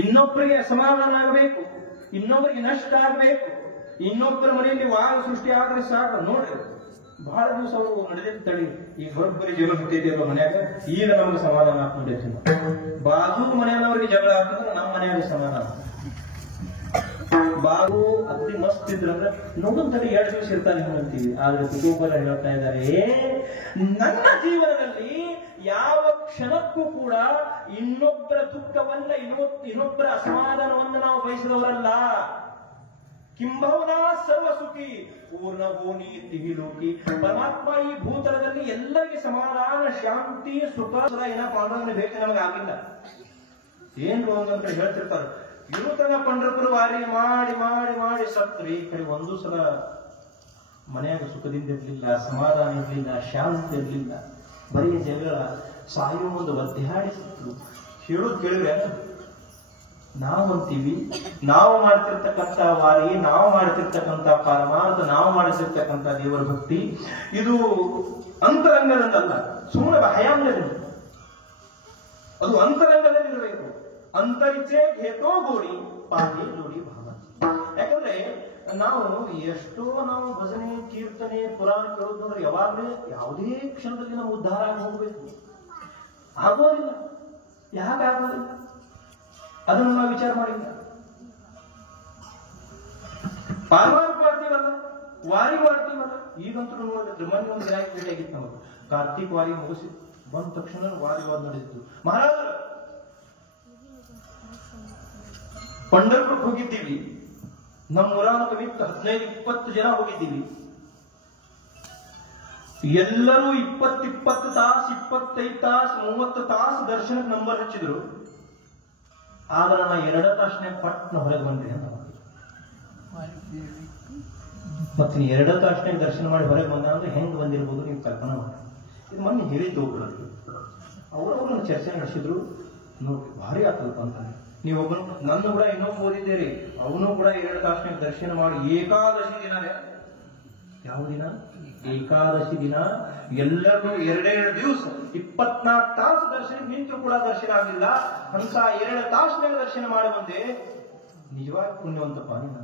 ಇನ್ನೊಬ್ಬರಿಗೆ ಅಸಮಾಧಾನ ಆಗಬೇಕು, ಇನ್ನೊಬ್ಬರಿಗೆ ನಷ್ಟ ಆಗಬೇಕು, ಇನ್ನೊಬ್ಬರ ಮನೆಯಲ್ಲಿ ವಾದ ಸೃಷ್ಟಿ ಆದ್ರೆ ಸಾಕು. ನೋಡ್ರಿ, ಬಹಳ ದಿವಸ ಅವರು ನಡೆದಿದ್ದ ತಡಿ ಈಗ ಬರೋಬ್ಬರಿ ಜಗಳ ಹುಟ್ಟಿದೆಯಲ್ಲ ಮನ್ಯಾಗ, ಈಗ ನಮ್ಗೆ ಸಮಾಧಾನ ಹಾಕೊಂಡೈತಿ. ಬಾಜು ಮನೆಯವ್ರಿಗೆ ಜಗಳ ಹಾಕಿದ್ರೆ ನಮ್ಮ ಮನ್ಯಾಗ ಸಮಾಧಾನ. ಬಾಬು ಅತಿ ಮಸ್ತ್ ಇದ್ರಂದ್ರೆ ನೋಡೋನ್ ತಡಿ 2 ದಿವಸ ಇರ್ತಾನೆ ಅಂತೀವಿ. ಆದ್ರೆ ಕುಟುಂಬರ ಹೇಳ್ತಾ ಇದ್ದಾರೆ, ನನ್ನ ಜೀವನದಲ್ಲಿ ಯಾವ ಕ್ಷಣಕ್ಕೂ ಕೂಡ ಇನ್ನೊಬ್ಬರ ದುಃಖವನ್ನ, ಇನ್ನೊಬ್ಬರ ಅಸಮಾಧಾನವನ್ನ ನಾವು ಬಯಸಿದವರಲ್ಲ. ಕಿಂಭವನಾ ಸರ್ವ ಸುಖಿ ಪೂರ್ಣಭೂನಿ ತಿವಿಲೋಕಿ. ಪರಮಾತ್ಮ ಈ ಭೂತಲದಲ್ಲಿ ಎಲ್ಲರಿಗೆ ಸಮಾಧಾನ, ಶಾಂತಿ, ಸುಖ ಏನ ಪಾಂಡವನ ಭೇಟಿ ನಮಗೆ ಆಗಿಲ್ಲ. ಏನ್ ಅಂತ ಹೇಳ್ತಿರ್ತಾರೆ, ಇರುತನ ಪಂಡ್ರಪುರ ವಾರಿ ಮಾಡಿ ಮಾಡಿ ಮಾಡಿ ಸತ್ರಿ, ಕಡೆ ಒಂದು ಸಲ ಮನೆಯಾಗ ಸುಖದಿಂದ ಇರ್ಲಿಲ್ಲ, ಸಮಾಧಾನ ಇರ್ಲಿಲ್ಲ, ಶಾಂತಿ ಇರ್ಲಿಲ್ಲ, ಬರೀ ಜಗಳ, ಸಾಯೋ ಒಂದು ಒದ್ದಾಡಿ ಸತ್ರು. ಹೇಳೋದು ಕೇಳಿದ್ರೆ ನಾವು ಅಂತೀವಿ, ನಾವು ಮಾಡ್ತಿರ್ತಕ್ಕಂಥ ವಾರಿ, ನಾವು ಮಾಡ್ತಿರ್ತಕ್ಕಂಥ ಪರಮಾರ್ಥ, ನಾವು ಮಾಡಿಸಿರ್ತಕ್ಕಂಥ ದೇವರ ಭಕ್ತಿ ಇದು ಅಂತರಂಗದಲ್ಲ, ಸುಮ್ಮನೆ ಬಾಯಾಂಗದಲ್ಲಿ, ಅದು ಅಂತರಂಗದಲ್ಲಿ ಇರಬೇಕು. ಅಂತರಿಚೆ ಹೇತೋ ಗೋಡಿ ಪಾಹಿ ಜೋಡಿ ಭಾವ. ಯಾಕಂದ್ರೆ ನಾವು ನಾವು ಭಜನೆ, ಕೀರ್ತನೆ, ಪುರಾಣ ಕೇಳೋದು ಅಂದ್ರೆ ಯಾವಾಗಲೇ ಯಾವುದೇ ಕ್ಷಣದಲ್ಲಿ ನಾವು ಉದ್ಧಾರ ಆಗಿ ಹೋಗ್ಬೇಕು. ಆಗೋದಿಲ್ಲ. ಯಾಕಾಗೋದಿಲ್ಲ ಅದನ್ನು ನಾವು ವಿಚಾರ ಮಾಡಿಲ್ಲ. ಪಾರ್ವಾರ ಮಾಡ್ತೀವಲ್ಲ, ವಾರಿ ಮಾಡ್ತೀವಲ್ಲ. ಈಗಂತೂ ನೋಡಿದ್ರೆ ಮೊನ್ನೆ ಒಂದು ಗ್ರಾಹಕ ಭೇಟಿ ಆಗಿತ್ತು ನಮಗೆ. ಕಾರ್ತಿಕ್ ವಾರಿ ಮುಗಿಸಿ ಬಂದ ತಕ್ಷಣ ವಾದ ನಡೆದಿತ್ತು. ಮಹಾರಾಜ ಪಂಢರಪುರಕ್ಕೆ ಹೋಗಿದ್ದೀವಿ, ನಮ್ಮ ಊರಾನ ಕಮಿಟ್ 15-20 ಜನ ಹೋಗಿದ್ದೀವಿ. ಎಲ್ಲರೂ 20 ತಾಸು, 25 ತಾಸು, 30 ತಾಸು ದರ್ಶನಕ್ಕೆ ನಂಬರ್ ಹಚ್ಚಿದ್ರು. ಆದ್ರೆ ನಾ 2 ತಾಸಿನಾಗ ಪಟ್ನ ಹೊರಗೆ ಬಂದೆ. ಮತ್ತೆ ನೀ 2 ತಾಸಿನಾಗ ದರ್ಶನ ಮಾಡಿ ಹೊರಗೆ ಬಂದ ಅಂದ್ರೆ ಹೆಂಗ್ ಬಂದಿರ್ಬೋದು ನೀವು ಕಲ್ಪನಾ ಮಾಡಿ. ಇದು ಮೊನ್ನೆ ಹೇಳಿದ್ದು ಒಬ್ರು, ಅವರವ್ರನ್ನ ಚರ್ಚೆ ನಡೆಸಿದ್ರು. ನೋಡಿ ಭಾರಿ ಆತಲ್ಪ ಅಂತ. ನೀವೊಬ್ಬನು ನನ್ನ ಕೂಡ ಇನ್ನೊಬ್ಬ ಓದಿದ್ದೀರಿ, ಅವನು ಕೂಡ 2 ತಾಸಿನಾಗ ದರ್ಶನ ಮಾಡಿ ಏಕಾದಶಿ ದಿನ. ಯಾವ ದಿನ? ಏಕಾದಶಿ ದಿನ. ಎಲ್ಲರೂ 2 ದಿವಸ 24 ತಾಸು ದರ್ಶನ ನಿಂತು ಕೂಡ ದರ್ಶನ ಆಗಲಿಲ್ಲ. ಅಂತ 2 ತಾಸಿನಾಗ ದರ್ಶನ ಮಾಡಿ ಬಂದೆ. ನಿಜವಾಗ ಪುಣ್ಯವಂತಪ್ಪ ನೀನು,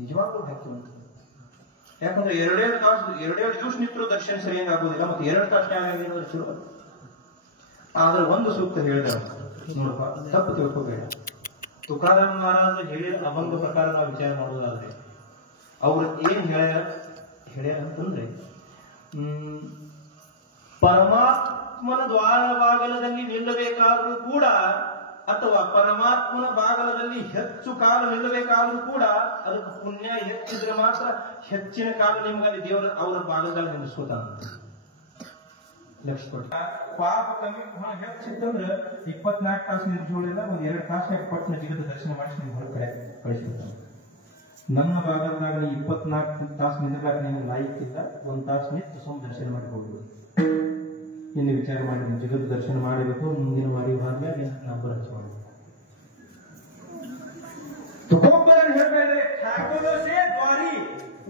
ನಿಜವಾಗ್ಲೂ ಭಾಗ್ಯವಂತ. ಯಾಕಂದ್ರೆ 2 ದಿವಸ ನಿಂತರೂ ದರ್ಶನ ಸರಿಯಾಗಿ ಆಗೋದಿಲ್ಲ, ಮತ್ತೆ 2 ತಾಸಿನಾಗ ಚಲೋ. ಆದ್ರೆ ಒಂದು ಸೂಕ್ತ ಹೇಳಿದ ನೋಡಪ್ಪ, ತಪ್ಪು ತಿಳ್ಕೋಬೇಡ. ತುಕಾರಾಮ ಮಹಾರಾಜ ಹೇಳಿದ ಅಭಂಗ ಪ್ರಕಾರ ನಾವು ವಿಚಾರ ಮಾಡೋದಾದ್ರೆ ಅವ್ರು ಏನ್ ಹೇಳ್ಯಾರ ಅಂತಂದ್ರೆ, ಪರಮಾತ್ಮನ ದ್ವಾರ ಬಾಗಲದಲ್ಲಿ ನಿಲ್ಲಬೇಕಾದ್ರೂ ಕೂಡ, ಅಥವಾ ಪರಮಾತ್ಮನ ಬಾಗಲದಲ್ಲಿ ಹೆಚ್ಚು ಕಾಲ ನಿಲ್ಲಬೇಕಾದ್ರೂ ಕೂಡ ಅದಕ್ಕೆ ಪುಣ್ಯ ಹೆಚ್ಚಿದ್ರೆ ಮಾತ್ರ ಹೆಚ್ಚಿನ ಕಾಲ ನಿಮ್ಗಲ್ಲಿ ದೇವರ ಅವರ ಬಾಗಲದಲ್ಲಿ ನಿಲ್ಲಿಸ್ಕೋತಾನ. ಲಕ್ಷ ಕೊಟ್ಟ ಪಾಪ ಕಮ್ಮಿ ಹೆಚ್ಚಿತ್ತಂದ್ರೆ 24 ತಾಸು ನಿಂತುಳಿಲ್ಲ, ಒಂದು 2 ತಾಸು ಪಟ್ನ ಜಿಗದ ದರ್ಶನ ಮಾಡಿಸಿ ನೀವು ಹೊರ ಕಡೆ ಕಳಿಸ್ಕೊಡ್ತಾನೆ. ನಮ್ಮ ಭಾಗದಾಗ 24 ತಾಸು ನಿಲ್ಲದಾಗ ನಿಮ್ಗೆ ಲಾಯ್ಕ್ ಇಲ್ಲ, 1 ತಾಸು ನಿಂತು ಸುಮ್ ದರ್ಶನ ಮಾಡಿ ಹೋಗ್ಬೋದು. ಇನ್ನು ವಿಚಾರ ಮಾಡಿ ಜಗತ್ತು ದರ್ಶನ ಮಾಡಬೇಕು. ಮುಂದಿನ ವಾರಿ ಆದ್ಮೇಲೆ ನಂಬರ್ ಹಚ್ಚ ಮಾಡಬೇಕು. ತುಕೋಬ್ಬರನ್ನು ಹೇಳ್ಬೇಡ್ರೆ, ಠಾಕುರಸೇ ದ್ವಾರಿ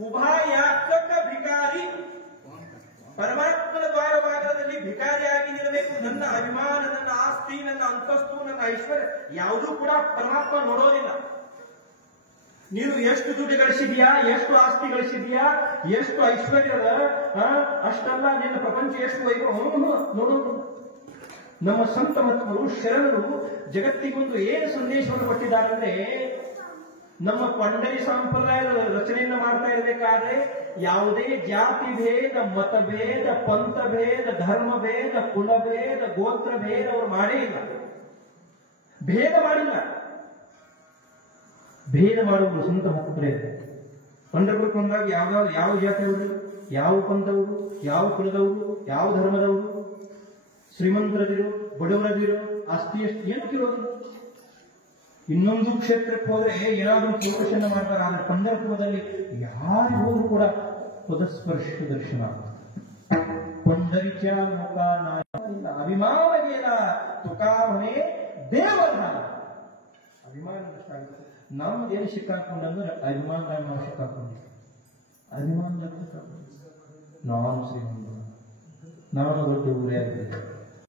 ಉಭಾ ಯಾತಕ ಭಿಕಾರಿ. ಪರಮಾತ್ಮನ ದ್ವಾರ ಭಾಗದಲ್ಲಿ ಭಿಕಾರಿಯಾಗಿ ನಿಲ್ಲಬೇಕು. ನನ್ನ ಅಭಿಮಾನ, ನನ್ನ ಆಸ್ತಿ, ನನ್ನ ಅಂತಸ್ತು, ನನ್ನ ಐಶ್ವರ್ಯ ಯಾವುದೂ ಕೂಡ ಪರಮಾತ್ಮ ನೋಡೋದಿಲ್ಲ. ನೀನು ಎಷ್ಟು ದುಡ್ಡು ಗಳಿಸಿದ್ಯಾ, ಎಷ್ಟು ಆಸ್ತಿ ಗಳಿಸಿದ್ಯಾ, ಎಷ್ಟು ಐಶ್ವರ್ಯದ, ಅಷ್ಟಲ್ಲ ನಿನ್ನ ಪ್ರಪಂಚ ಎಷ್ಟು ವೈಭವ ನೋಡೋದು. ನಮ್ಮ ಸಂತ ಮತರು ಶರಣರು ಜಗತ್ತಿಗೊಂದು ಏನು ಸಂದೇಶವನ್ನು ಕೊಟ್ಟಿದ್ದಾರೆ ಅಂದ್ರೆ, ನಮ್ಮ ಪಂಡರಿ ಸಂಪ್ರದಾಯದ ರಚನೆಯನ್ನ ಮಾಡ್ತಾ ಇರಬೇಕಾದ್ರೆ ಯಾವುದೇ ಜಾತಿ ಭೇದ, ಮತಭೇದ, ಪಂಥ ಭೇದ, ಧರ್ಮ ಭೇದ, ಕುಲ ಭೇದ, ಗೋತ್ರ ಭೇದ ಅವರು ಮಾಡೇ ಇಲ್ಲ. ಭೇದ ಮಾಡಿಲ್ಲ. ಭೇದ ಮಾಡುವುದು ಸಂತ ಮಕ್ಕಳೇ. ಪಂಡರಪುರಕ್ಕೆ ಬಂದಾಗ ಯಾವ ಜಾತಿಯವರು, ಯಾವ ಪಂಥವರು, ಯಾವ ಕುಲದವರು, ಯಾವ ಧರ್ಮದವರು, ಶ್ರೀಮಂತರದಿರೋ, ಬಡವರದಿರೋ, ಆಸ್ತಿ ಎಷ್ಟು ಏನು ಕೇಳೋದಿಲ್ಲ. ಇನ್ನೊಂದು ಕ್ಷೇತ್ರಕ್ಕೆ ಹೋದ್ರೆ ಏನಾದರೂ ಕೇವಶನ ಮಾಡ್ತಾರೆ. ಆದ್ರೆ ಪಂಡರಪುರದಲ್ಲಿ ಯಾರಿಗೂ ಕೂಡ ಪದಸ್ಪರ್ಶ ದರ್ಶನ ಪಂಡರಿಚ ಮುಖ ಅಭಿಮಾನವೇನ ತುಕಾಮನೆ ದೇವಧಾನ. ಅಭಿಮಾನ ಆಗುತ್ತೆ. ನಮ್ದೇನು ಸಿಕ್ಕಾಕೊಂಡಂದ್ರೆ ಅಭಿಮಾನದಾಗ ನಾವು ಸಿಕ್ಕಾಕೊಂಡಿದ್ದೀವಿ. ಅಭಿಮಾನದಾಗ ನಾನು ಶ್ರೀಮಂತ, ನಾನು ದೊಡ್ಡ ಊರೇ ಆಗಿದ್ದೆ.